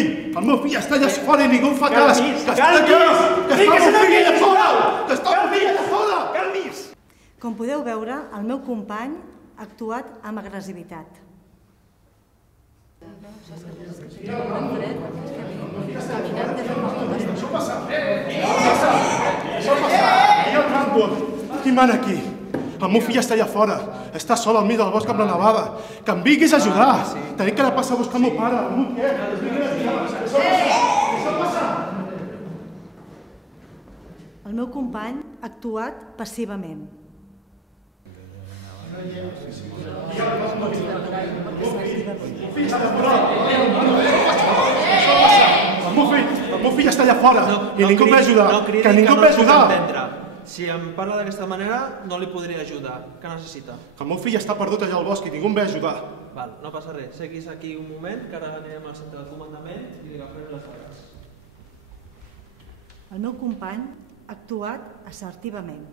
El meu fill està allà fora i ningú em fa cas! Que està allà fora! Que està el meu fill allà fora! Calmis! Com podeu veure, el meu company ha actuat amb agressivitat. Qui mana aquí? El meu fill està allà fora. Està sol al mig del bosc amb la nevada. Que em vinguis a ajudar. Tenim que anar a passar a buscar el meu pare. El meu tiet. Deixa'm passar. El meu company ha actuat passivament. El meu fill està allà fora i ningú em va ajudar. Que ningú em va ajudar. Si em parla d'aquesta manera, no li podria ajudar. Què necessita? Que el meu fill està perdut allà al bosc i ningú em ve a ajudar. Val, no passa res. Seguis aquí un moment, que ara anirem al centre de comandament i li agafem les dades. El meu company ha actuat assertivament.